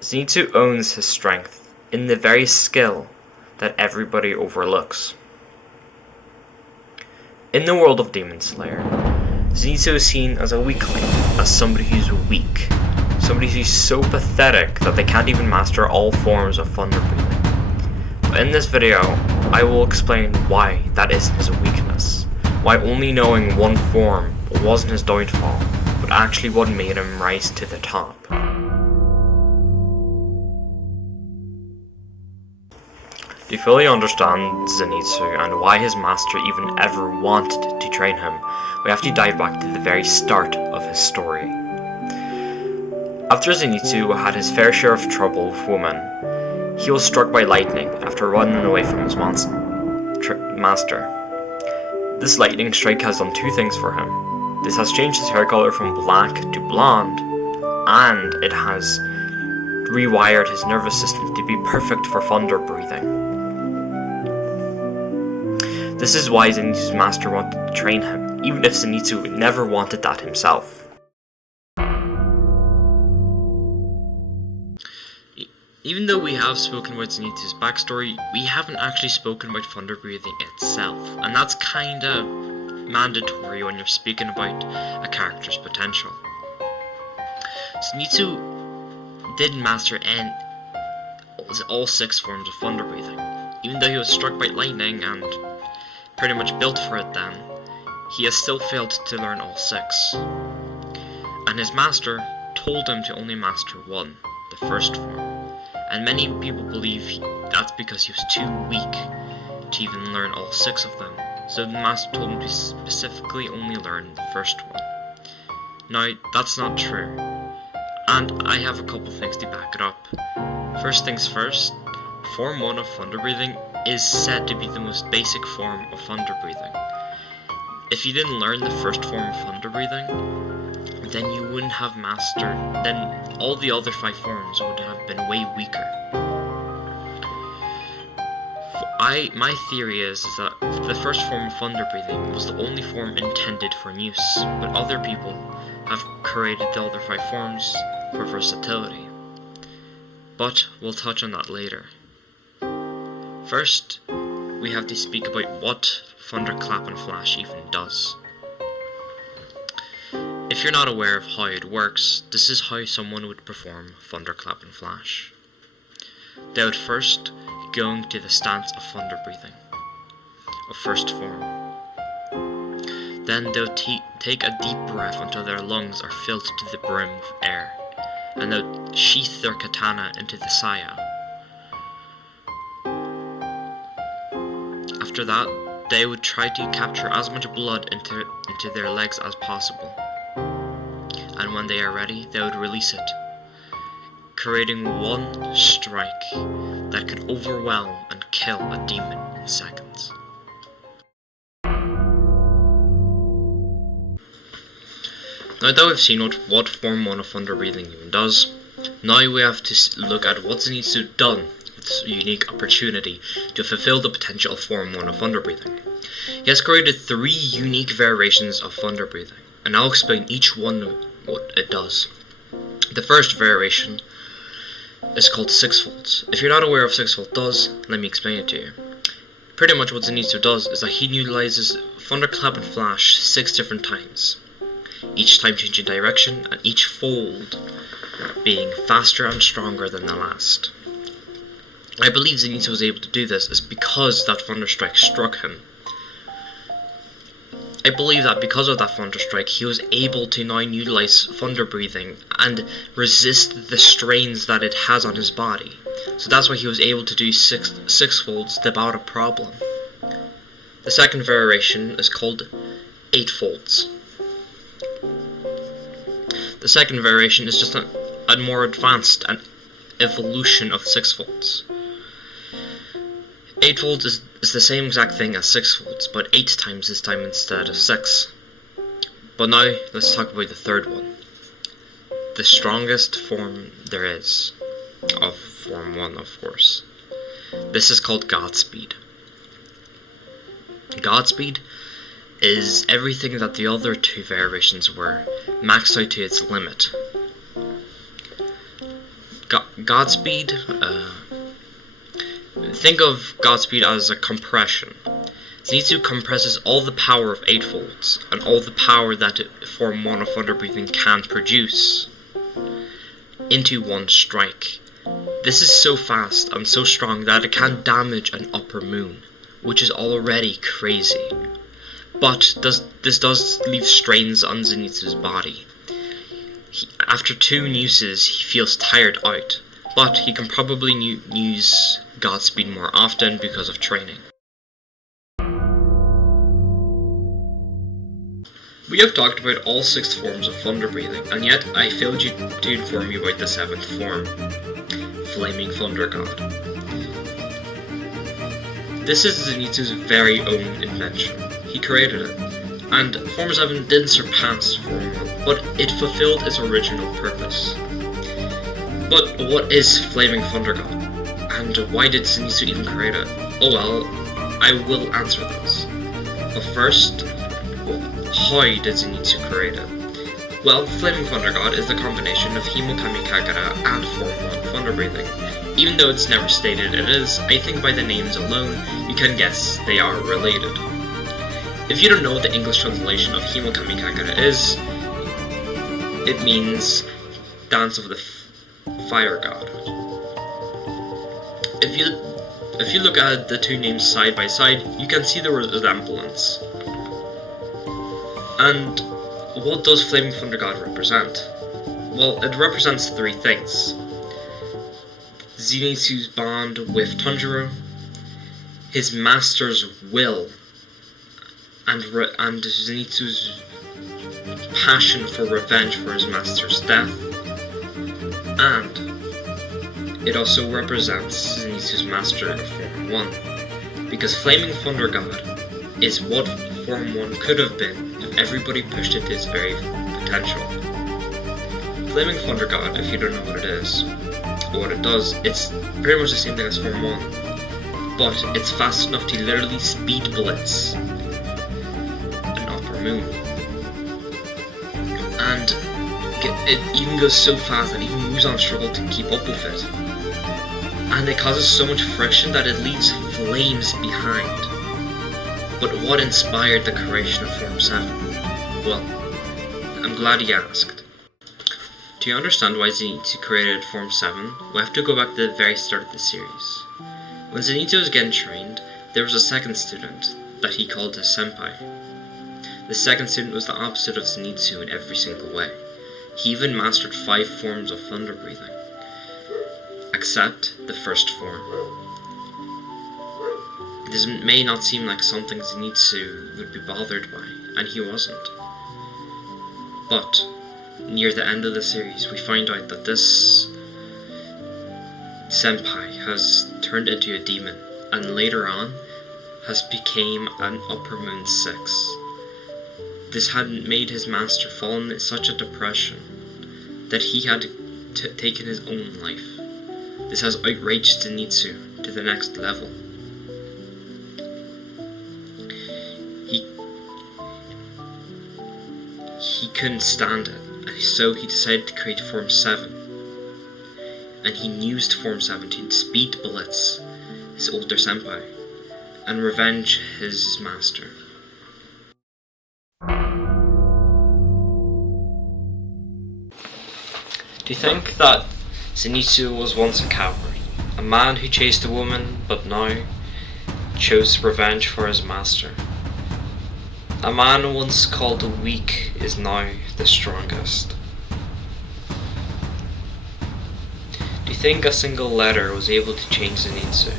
Zenitsu owns his strength in the very skill that everybody overlooks. In the world of Demon Slayer, Zenitsu is seen as a weakling, as somebody who's weak, somebody who's so pathetic that they can't even master all forms of thunder breathing. But in this video, I will explain why that isn't his weakness, why only knowing one form wasn't his downfall, but actually what made him rise to the top. To fully understand Zenitsu and why his master even ever wanted to train him, we have to dive back to the very start of his story. After Zenitsu had his fair share of trouble with women, he was struck by lightning after running away from his master. This lightning strike has done two things for him. This has changed his hair color from black to blonde, and it has rewired his nervous system to be perfect for thunder breathing. This is why Zenitsu's master wanted to train him, even if Zenitsu never wanted that himself. Even though we have spoken about Zenitsu's backstory, we haven't actually spoken about thunder breathing itself, and that's kinda mandatory when you're speaking about a character's potential. Zenitsu didn't master all 6 forms of thunder breathing. Even though he was struck by lightning and pretty much built for it then, he has still failed to learn all 6. And his master told him to only master 1, the first form. And many people believe that's because he was too weak to even learn all 6 of them. So the master told him to specifically only learn the first one. Now, that's not true. And I have a couple things to back it up. First things first, Form 1 of thunder breathing is said to be the most basic form of thunder breathing. If you didn't learn the first form of thunder breathing, then you wouldn't have mastered, then all the other 5 forms would have been way weaker. My theory is that the first form of thunder breathing was the only form intended for use, but other people have created the other 5 forms for versatility. But we'll touch on that later. First, we have to speak about what Thunderclap and Flash even does. If you're not aware of how it works, this is how someone would perform Thunderclap and Flash. They would first go into the stance of thunder breathing, of first form. Then they'll take a deep breath until their lungs are filled to the brim with air, and they'll sheath their katana into the saya. After that, they would try to capture as much blood into their legs as possible. And when they are ready, they would release it, creating one strike that could overwhelm and kill a demon in seconds. Now that we've seen what Form 1 of thunder breathing even does, now we have to look at what Zenitsu done with this unique opportunity to fulfill the potential of Form 1 of thunder breathing. He has created 3 unique variations of thunder breathing, and I'll explain each one what it does. The first variation is called Sixfolds. If you're not aware of Sixfold does, let me explain it to you. Pretty much what Zenitsu does is that he utilizes Thunderclap and Flash 6 different times, each time changing direction and each fold being faster and stronger than the last. I believe Zenitsu was able to do this is because that thunder strike struck him. I believe that because of that thunder strike, he was able to now utilize thunder breathing and resist the strains that it has on his body. So that's why he was able to do six folds without a problem. The second variation is called 8 folds. The second variation is just a more advanced evolution of 6 folds. 8 folds is the same exact thing as 6 folds, but 8 times this time instead of 6. But now, let's talk about the third one. The strongest form there is, of Form 1 of course. This is called Godspeed. Godspeed is everything that the other 2 variations were, maxed out to its limit. Godspeed, think of Godspeed as a compression. Zenitsu compresses all the power of 8 volts, and all the power that Form 1 of Thunder Breathing can produce, into one strike. This is so fast and so strong that it can damage an upper moon, which is already crazy. But this does leave strains on Zenitsu's body. After 2 uses, he feels tired out, but he can probably use Godspeed more often because of training. We have talked about all 6 forms of thunder breathing, and yet I failed to inform you about the 7th form, Flaming Thunder God. This is Zenitsu's very own invention. He created it, and Form 7 didn't surpass Form 1, but it fulfilled its original purpose. But what is Flaming Thunder God, and why did Zenitsu even create it? Oh well, I will answer those. But first, how did Zenitsu create it? Well, Flaming Thunder God is the combination of Himokami Kagura and Form 1 Thunder Breathing. Even though it's never stated it is, I think by the names alone, you can guess they are related. If you don't know what the English translation of Himokami Kagura is, it means Dance of the Fire God. If you look at the 2 names side by side, you can see the resemblance. And what does Flaming Thunder God represent? Well, it represents 3 things. Zenitsu's bond with Tanjiro, his master's will, and Zenitsu's passion for revenge for his master's death, and it also represents Zenitsu's master of Form 1, because Flaming Thunder God is what Form 1 could have been if everybody pushed it to its very potential. Flaming Thunder God, if you don't know what it is, or what it does, it's pretty much the same thing as Form 1, but it's fast enough to literally speed blitz an upper moon. And it even goes so fast that even Muzan struggle to keep up with it. And it causes so much friction that it leaves flames behind. But what inspired the creation of Form 7? Well, I'm glad you asked. To understand why Zenitsu created Form 7, we have to go back to the very start of the series. When Zenitsu was getting trained, there was a second student that he called his senpai. The second student was the opposite of Zenitsu in every single way. He even mastered 5 forms of thunder breathing, except the first form. This may not seem like something Zenitsu would be bothered by, and he wasn't. But near the end of the series, we find out that this senpai has turned into a demon, and later on has become an Upper Moon 6. This had made his master fall in such a depression that he had taken his own life. This has outraged Zenitsu to the next level. He couldn't stand it, and so he decided to create Form 7. And he used Form 7 to speed blitz his older senpai and revenge his master. Do you think that Zenitsu was once a coward, a man who chased a woman but now chose revenge for his master? A man once called the weak is now the strongest. Do you think a single letter was able to change Zenitsu?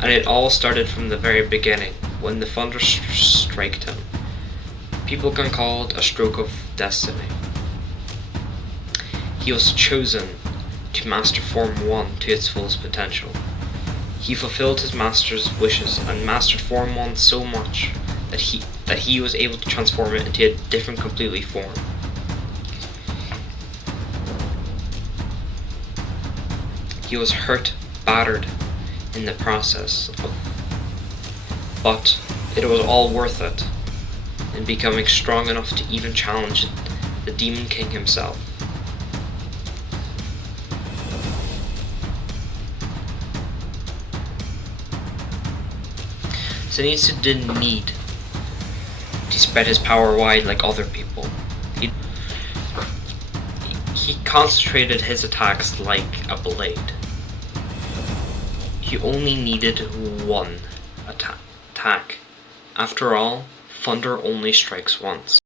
And it all started from the very beginning, when the thunder struck him. People can call it a stroke of destiny. He was chosen to master Form 1 to its fullest potential. He fulfilled his master's wishes and mastered Form 1 so much that he was able to transform it into a different completely form. He was hurt, battered in the process, but it was all worth it in becoming strong enough to even challenge the Demon King himself. Zenitsu didn't need to spread his power wide like other people. He concentrated his attacks like a blade. He only needed one attack. After all, thunder only strikes once.